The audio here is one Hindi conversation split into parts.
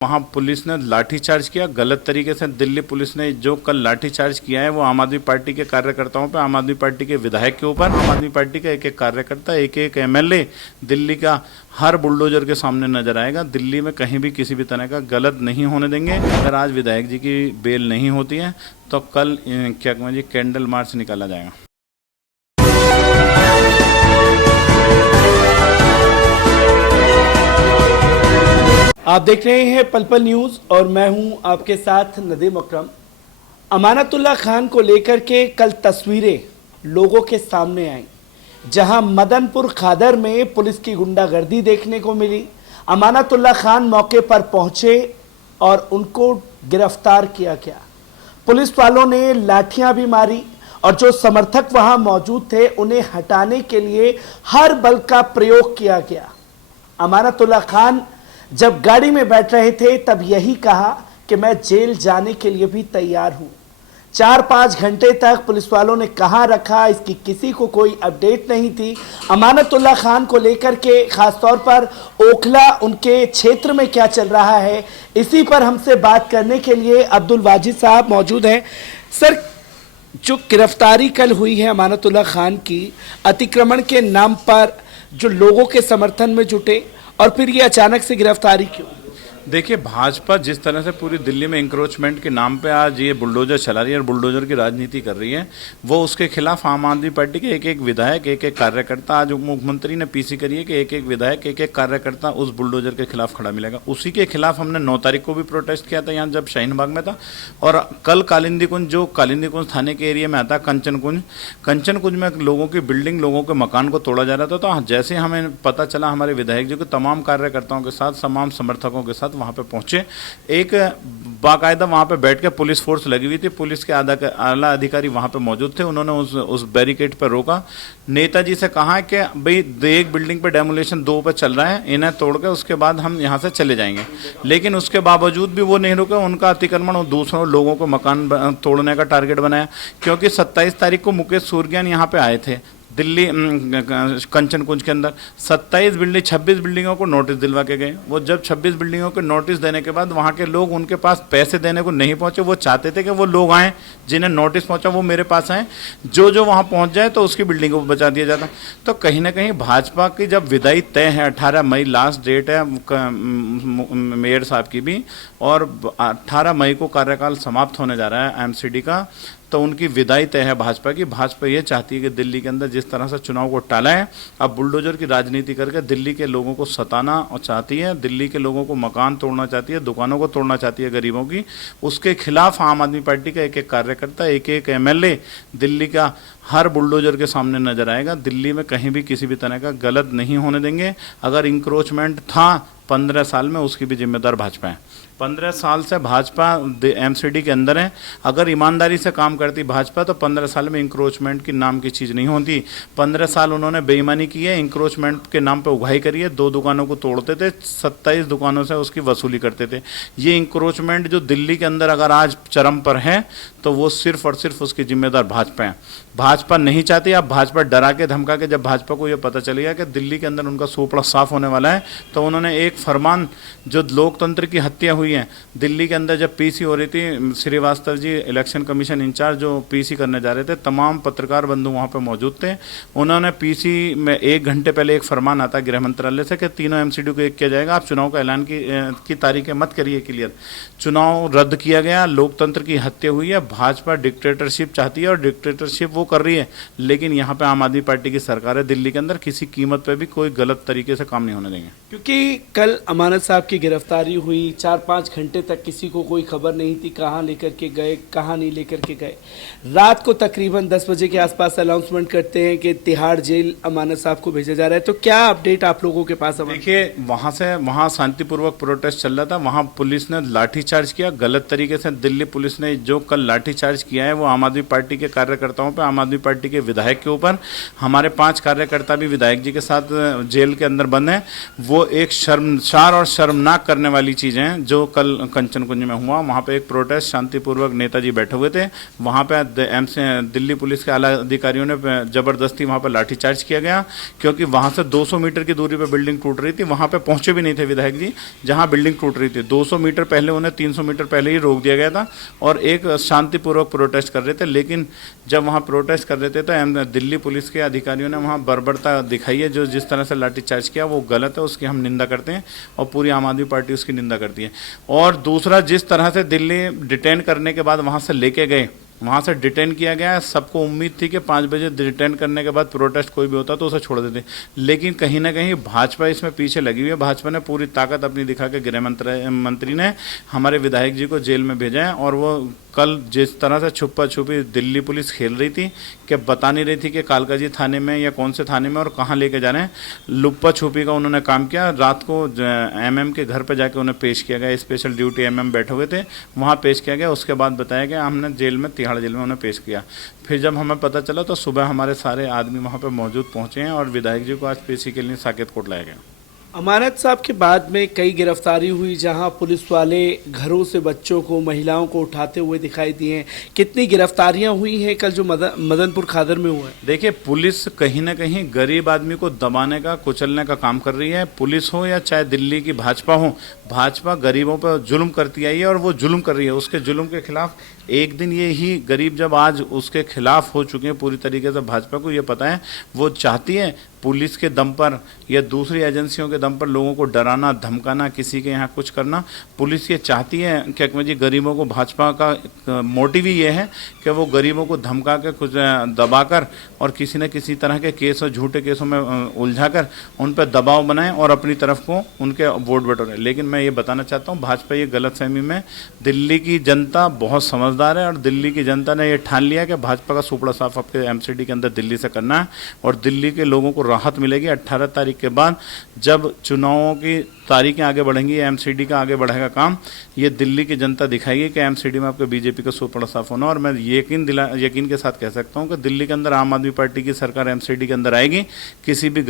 वहाँ पुलिस ने लाठीचार्ज किया गलत तरीके से। दिल्ली पुलिस ने जो कल लाठीचार्ज किया है वो आम आदमी पार्टी के कार्यकर्ताओं पे, आम आदमी पार्टी के विधायक के ऊपर। आम आदमी पार्टी का एक एक कार्यकर्ता, एक एक एमएलए दिल्ली का हर बुलडोजर के सामने नजर आएगा। दिल्ली में कहीं भी किसी भी तरह का गलत नहीं होने देंगे। अगर आज विधायक जी की बेल नहीं होती है तो कल क्या कहूँ जी, कैंडल मार्च निकाला जाएगा। आप देख रहे हैं पल पल न्यूज और मैं हूं आपके साथ नदीम अकरम। अमानतुल्लाह खान को लेकर के कल तस्वीरें लोगों के सामने आई, जहां मदनपुर खादर में पुलिस की गुंडागर्दी देखने को मिली। अमानतुल्लाह खान मौके पर पहुंचे और उनको गिरफ्तार किया गया। पुलिस वालों ने लाठियां भी मारी और जो समर्थक वहां मौजूद थे उन्हें हटाने के लिए हर बल का प्रयोग किया गया। अमानतुल्लाह खान जब गाड़ी में बैठ रहे थे तब यही कहा कि मैं जेल जाने के लिए भी तैयार हूं। 4-5 घंटे तक पुलिस वालों ने कहां रखा, इसकी किसी को कोई अपडेट नहीं थी। अमानतुल्लाह खान को लेकर के खासतौर पर ओखला उनके क्षेत्र में क्या चल रहा है, इसी पर हमसे बात करने के लिए अब्दुल वाजिद साहब मौजूद हैं। सर, जो गिरफ्तारी कल हुई है अमानतुल्लाह खान की, अतिक्रमण के नाम पर जो लोगों के समर्थन में जुटे और फिर ये अचानक से गिरफ्तारी क्यों? देखिए, भाजपा जिस तरह से पूरी दिल्ली में इंक्रोचमेंट के नाम पे आज ये बुलडोजर चला रही है और बुलडोजर की राजनीति कर रही है, वो उसके खिलाफ आम आदमी पार्टी के एक एक विधायक, एक एक कार्यकर्ता, आज मुख्यमंत्री ने पीसी करी है कि एक एक विधायक, एक एक कार्यकर्ता उस बुलडोजर के खिलाफ खड़ा मिलेगा। उसी के खिलाफ हमने 9 तारीख को भी प्रोटेस्ट किया था यहाँ जब शाहीन बाग में था। और कल कालिंदी कुंज, जो कालिंदी कुंज थाने के एरिया में आता कंचन कुंज में लोगों की बिल्डिंग, लोगों के मकान को तोड़ा जा रहा था। तो जैसे हमें पता चला, हमारे विधायक जी को तमाम कार्यकर्ताओं के साथ, तमाम समर्थकों के साथ वहां पे पहुंचे। एक बाकायदा वहां पे बैठ के पुलिस फोर्स लगी हुई थी, पुलिस के आला अधिकारी वहां पे मौजूद थे। उन्होंने उस बैरिकेड पर रोका, नेताजी से कहा कि भाई एक बिल्डिंग पे डेमोलेशन 2 पे चल रहा है, इन्हें तोड़ के उसके बाद हम यहां से चले जाएंगे। लेकिन उसके बावजूद भी वो नहीं रुके, उनका अतिक्रमण और दूसरों लोगों को मकान तोड़ने का टारगेट बनाया। क्योंकि 27 तारीख को मुकेश सूरज्ञान यहाँ पे आए थे दिल्ली कंचन कुंज के अंदर। 26 बिल्डिंगों को नोटिस दिलवा के गए। वो जब 26 बिल्डिंगों को नोटिस देने के बाद वहाँ के लोग उनके पास पैसे देने को नहीं पहुँचे। वो चाहते थे कि वो लोग आएँ जिन्हें नोटिस पहुँचा वो मेरे पास आएँ, जो वहाँ पहुँच जाए तो उसकी बिल्डिंग को बचा दिया जाता। तो कहीं ना कहीं भाजपा की जब विदाई तय है, 18 मई लास्ट डेट है मेयर साहब की भी, और 18 मई को कार्यकाल समाप्त होने जा रहा है एमसीडी का, तो उनकी विदाई तय है भाजपा की। भाजपा ये चाहती है कि दिल्ली के अंदर जिस तरह से चुनाव को टाला है, अब बुलडोजर की राजनीति करके दिल्ली के लोगों को सताना चाहती है, दिल्ली के लोगों को मकान तोड़ना चाहती है, दुकानों को तोड़ना चाहती है गरीबों की। उसके खिलाफ आम आदमी पार्टी का एक एक कार्यकर्ता, एक एक एमएलए दिल्ली का हर बुलडोजर के सामने नजर आएगा। दिल्ली में कहीं भी किसी भी तरह का गलत नहीं होने देंगे। अगर इंक्रोचमेंट था 15 साल में, उसकी भी जिम्मेदार भाजपा है। 15 साल से भाजपा एमसीडी के अंदर है। अगर ईमानदारी से काम करती भाजपा तो 15 साल में इंक्रोचमेंट की नाम की चीज़ नहीं होती। 15 साल उन्होंने बेईमानी की है, इंक्रोचमेंट के नाम पे उगाही करी है। 2 दुकानों को तोड़ते थे, 27 दुकानों से उसकी वसूली करते थे। ये इंक्रोचमेंट जो दिल्ली के अंदर अगर आज चरम पर है तो वो सिर्फ और सिर्फ उसकी जिम्मेदार भाजपा है। भाजपा नहीं चाहती। अब भाजपा डरा के धमका के, जब भाजपा को ये पता चलेगा कि दिल्ली के अंदर उनका सोपड़ा साफ होने वाला है, तो उन्होंने एक फरमान, जो लोकतंत्र की हत्या हुई है दिल्ली के अंदर, जब पीसी हो रही थी, Srivastava ji election commission in charge जो पीसी करने जा रहे थे, तमाम पत्रकार बंधु वहां पे मौजूद थे। उन्होंने पीसी में 1 घंटे पहले एक फरमान आता गृह मंत्रालय से कि तीनों एमसीडी को एक किया जाएगा, आप चुनाव का ऐलान की तारीखें मत करिए क्लियर। चुनाव रद्द किया गया, लोकतंत्र की हत्या हुई है। भाजपा डिक्टेटरशिप चाहती है और डिक्टेटरशिप वो कर रही है। लेकिन यहाँ पे आम आदमी पार्टी की सरकार है दिल्ली के अंदर, किसी कीमत पे भी कोई गलत तरीके से काम नहीं होने देंगे। क्योंकि कल अमानत साहब की गिरफ्तारी हुई, 4-5 घंटे तक किसी को कोई खबर नहीं थी कहाँ लेकर के गए, कहाँ नहीं लेकर के गए। रात को तकरीबन 10 बजे के आसपास अनाउंसमेंट करते हैं कि तिहाड़ जेल अमानत साहब को भेजा जा रहा है। तो क्या अपडेट आप लोगों के पास? देखिए, वहाँ शांतिपूर्वक प्रोटेस्ट चल रहा था, वहाँ पुलिस ने लाठीचार्ज किया गलत तरीके से। दिल्ली पुलिस ने जो कल लाठीचार्ज किया है वो आम आदमी पार्टी के कार्यकर्ताओं पे, आम आदमी पार्टी के विधायक के ऊपर। हमारे 5 कार्यकर्ता भी विधायक जी के साथ जेल के अंदर बंद हैं। वो एक शर्मसार और शर्मनाक करने वाली चीज़ें हैं जो कल कंचन कुंज में हुआ। वहाँ पे एक प्रोटेस्ट शांतिपूर्वक नेताजी बैठे हुए थे, वहाँ पे दिल्ली पुलिस के आला अधिकारियों ने ज़बरदस्ती वहाँ पर लाठीचार्ज किया गया, क्योंकि वहाँ से 200 मीटर की दूरी पर बिल्डिंग टूट रही थी। वहाँ पे पहुँचे भी नहीं थे विधायक जी जहाँ बिल्डिंग टूट रही थी। 200 मीटर पहले उन्हें 300 मीटर पहले ही रोक दिया गया था और एक शांतिपूर्वक प्रोटेस्ट कर रहे थे। लेकिन जब वहाँ प्रोटेस्ट कर रहे थे तो दिल्ली पुलिस के अधिकारियों ने वहाँ बर्बरता दिखाई है। जो जिस तरह से लाठीचार्ज किया वो गलत है, उसकी हम निंदा करते हैं और पूरी आम आदमी पार्टी उसकी निंदा करती है। और दूसरा, जिस तरह से दिल्ली डिटेन करने के बाद वहाँ से लेके गए, वहाँ से डिटेन किया गया, सबको उम्मीद थी कि 5 बजे डिटेन करने के बाद प्रोटेस्ट कोई भी होता तो उसे छोड़ देते, लेकिन कहीं ना कहीं भाजपा इसमें पीछे लगी हुई है। भाजपा ने पूरी ताकत अपनी दिखा के गृह मंत्री ने हमारे विधायक जी को जेल में भेजा है। और वो कल जिस तरह से छुपा छुपी दिल्ली पुलिस खेल रही थी कि बता नहीं रही थी कि कालकाजी थाने में या कौन से थाने में और कहाँ लेके जा रहे हैं, लुप्पा छुपी का उन्होंने काम किया। रात को एमएम के घर पर जाके उन्हें पेश किया गया, स्पेशल ड्यूटी एमएम बैठे हुए थे, वहाँ पेश किया गया। उसके बाद बताया गया हमने जेल में, तिहाड़ जेल में उन्हें पेश किया। फिर जब हमें पता चला तो सुबह हमारे सारे आदमी वहाँ पर मौजूद पहुँचे हैं और विधायक जी को आज पेशी के लिए साकेत कोर्ट लाया गया। अमानत साहब के बाद में कई गिरफ्तारी हुई जहां पुलिस वाले घरों से बच्चों को, महिलाओं को उठाते हुए दिखाई दिए। कितनी गिरफ्तारियां हुई हैं कल जो मदनपुर खादर में हुआ है? देखिए, पुलिस कहीं ना कहीं गरीब आदमी को दबाने का, कुचलने का काम कर रही है। पुलिस हो या चाहे दिल्ली की भाजपा हो, भाजपा गरीबों पर जुल्म करती आई है और वो जुल्म कर रही है। उसके जुल्म के खिलाफ एक दिन ये ही गरीब जब आज उसके खिलाफ हो चुके हैं पूरी तरीके से, भाजपा को ये पता है, वो चाहती है पुलिस के दम पर या दूसरी एजेंसियों के दम पर लोगों को डराना, धमकाना, किसी के यहाँ कुछ करना। पुलिस ये चाहती है कि अकबर जी गरीबों को, भाजपा का मोटिव ही ये है कि वो गरीबों को धमका के, कुछ दबाकर और किसी न किसी तरह के केस और झूठे केसों में उलझाकर उन पर दबाव बनाएं और अपनी तरफ को उनके वोट बटोरें। लेकिन मैं ये बताना चाहता हूँ, भाजपा ये गलतफहमी में, दिल्ली की जनता बहुत समझदार है और दिल्ली की जनता ने ये ठान लिया कि भाजपा का सुपड़ा साफ आपके एमसीडी के अंदर दिल्ली से करना है और दिल्ली के लोगों को राहत मिलेगी। 18 तारीख के बाद जब चुनावों की तारीखें आगे बढ़ेंगी, एमसीडी का आगे बढ़ेगा काम, ये दिल्ली की जनता दिखाएगी कि एमसीडी में आपके बीजेपी का सुपड़ा साफ होना। और मैं यकीन के साथ कह सकता हूं कि दिल्ली के अंदर आम आदमी पार्टी की सरकार एमसीडी के अंदर आएगी। किसी भी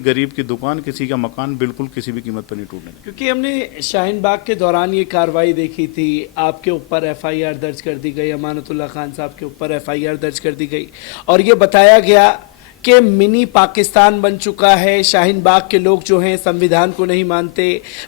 गरीब की दुकान, किसी का मकान बिल्कुल किसी भी कीमत पर नहीं टूटने देंगे। क्योंकि हमने शाहीन बाग के दौरान ये कार्रवाई देखी थी, आपके ऊपर एफआईआर दर्ज कर दी गई, अमानतुल्ला खान साहब के ऊपर एफआईआर दर्ज कर दी गई और ये बताया गया कि मिनी पाकिस्तान बन चुका है। शाहीन बाग के लोग जो हैं संविधान को नहीं मानते।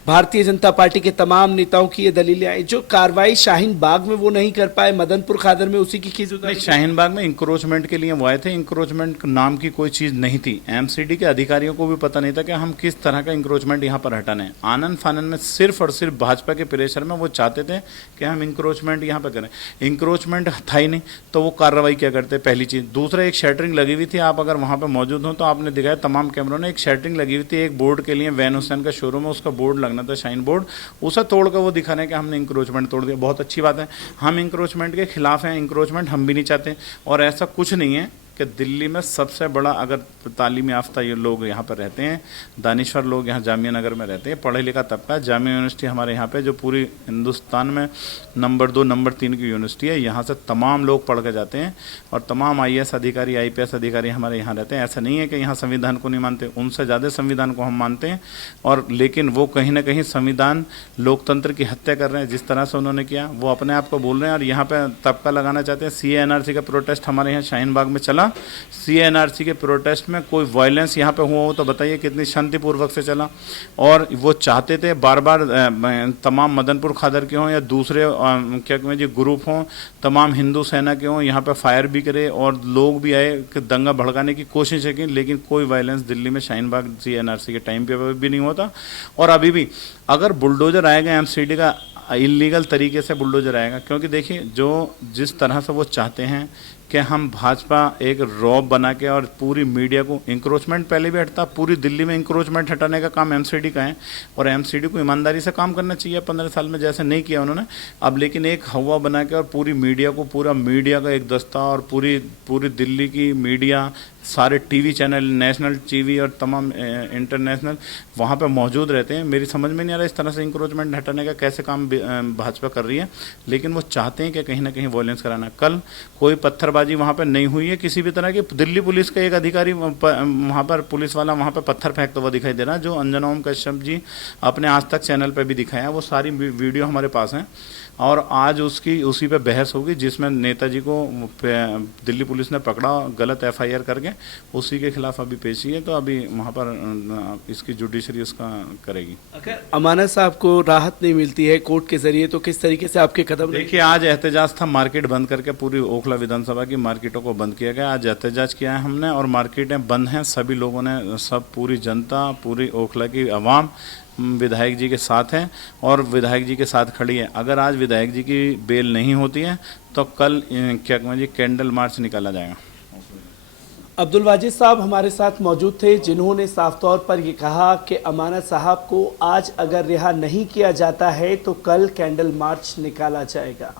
भारतीय जनता पार्टी के तमाम नेताओं की ये दलीलें आई। जो कार्रवाई शाहीन बाग में वो नहीं कर पाए, मदनपुर खादर में उसी की खींच उतारी। शाहीन बाग में इंक्रोचमेंट के लिए वो आए थे, इंक्रोचमेंट नाम की कोई चीज़ नहीं थी। एमसीडी के अधिकारियों को भी पता नहीं था कि हम किस तरह का इंक्रोचमेंट यहाँ पर हटाने हैं। आनंद फानन में सिर्फ और सिर्फ भाजपा के प्रेशर में वो चाहते थे कि हम इंक्रोचमेंट यहाँ पर करें। इंक्रोचमेंट था ही नहीं तो वो कार्रवाई क्या करते, पहली चीज़। दूसरा, एक शटरिंग लगी हुई थी, आप अगर वहाँ पे मौजूद हो तो आपने दिखाया तमाम कैमरों ने, एक शटरिंग लगी हुई थी एक बोर्ड के लिए, वैन हुसैन का शोरूम है, उसका बोर्ड लगना था, शाइन बोर्ड, उसे तोड़कर वो दिखा रहे हैं कि हमने इंक्रोचमेंट तोड़ दिया। बहुत अच्छी बात है, हम इंक्रोचमेंट के खिलाफ हैं, इंक्रोचमेंट हम भी नहीं चाहते। और ऐसा कुछ नहीं है कि दिल्ली में सबसे बड़ा अगर तालीम याफ्ता ये लोग यहाँ पर रहते हैं, दानिश्वर लोग यहाँ जामिया नगर में रहते हैं, पढ़े लिखा तबका। जामिया यूनिवर्सिटी हमारे यहाँ पे जो पूरी हिंदुस्तान में नंबर 2 नंबर 3 की यूनिवर्सिटी है, यहाँ से तमाम लोग पढ़ के जाते हैं और तमाम IAS अधिकारी, IPS अधिकारी हमारे यहाँ रहते हैं। ऐसा नहीं है कि यहाँ संविधान को नहीं मानते, उनसे ज़्यादा संविधान को हम मानते हैं। और लेकिन वो कहीं ना कहीं संविधान, लोकतंत्र की हत्या कर रहे हैं। जिस तरह से उन्होंने किया वो अपने आप को बोल रहे हैं और यहाँ पर तबका लगाना चाहते हैं। CA NRC का प्रोटेस्ट हमारे यहाँ शाहीन बाग में चला। CA NRC के प्रोटेस्ट में कोई वायलेंस यहाँ पे हुआ हो तो बताइए, कितनी शांतिपूर्वक से चला। और वो चाहते थे बार बार तमाम मदनपुर खादर के हों या दूसरे क्या कहें जी ग्रुप हों, तमाम हिंदू सेना के हों, यहाँ पे फायर भी करे और लोग भी आए कि दंगा भड़काने की कोशिश है की, लेकिन कोई वायलेंस दिल्ली में शाहीन बाग CA NRC के टाइम पे भी नहीं होता। और अभी भी अगर बुलडोजर आएगा MCD का, इलीगल तरीके से बुलडोजर आएगा, क्योंकि देखिए जिस तरह से वो चाहते हैं कि हम भाजपा एक रॉब बना के और पूरी मीडिया को, इंक्रोचमेंट पहले भी हटता, पूरी दिल्ली में इंक्रोचमेंट हटाने का काम MCD का है और MCD को ईमानदारी से काम करना चाहिए। 15 साल में जैसे नहीं किया उन्होंने अब, लेकिन एक हवा बना के और पूरी मीडिया को, पूरा मीडिया का एक दस्ता और पूरी दिल्ली की मीडिया, सारे TV चैनल, नेशनल TV और तमाम इंटरनेशनल वहाँ पे मौजूद रहते हैं। मेरी समझ में नहीं आ रहा इस तरह से इंक्रोचमेंट हटाने का कैसे काम भाजपा कर रही है, लेकिन वो चाहते हैं कि कहीं ना कहीं वॉयलेंस कराना। कल कोई पत्थरबाजी पत्थरबाजी वहाँ पर नहीं हुई है किसी भी तरह की। दिल्ली पुलिस का एक अधिकारी वहाँ पर, पुलिस वाला वहाँ पर पत्थर फेंकता हुआ दिखाई दे रहा है, जो अंजना ओम कश्यप जी अपने आज तक चैनल पर भी दिखाया है। वो सारी वीडियो हमारे पास हैं और आज उसी पे बहस होगी, जिसमें नेताजी को दिल्ली पुलिस ने पकड़ा गलत FIR करके, उसी के खिलाफ अभी पेशी है। तो अभी वहाँ पर इसकी जुडिशरी उसका करेगी। अगर अमानत साहब को राहत नहीं मिलती है कोर्ट के जरिए तो किस तरीके से आपके कदम? देखिए, आज एहतजाज था, मार्केट बंद करके पूरी ओखला विधानसभा की मार्केटों को बंद किया गया। आज एहतजाज किया है हमने और मार्केटें बंद हैं। सभी लोगों ने, सब पूरी जनता, पूरी ओखला की आवाम विधायक जी के साथ हैं और विधायक जी के साथ खड़ी है। अगर आज विधायक जी की बेल नहीं होती है तो कल क्या कहूँ जी, कैंडल मार्च निकाला जाएगा। अब्दुल वाजिद साहब हमारे साथ मौजूद थे, जिन्होंने साफ तौर पर ये कहा कि अमानत साहब को आज अगर रिहा नहीं किया जाता है तो कल कैंडल मार्च निकाला जाएगा।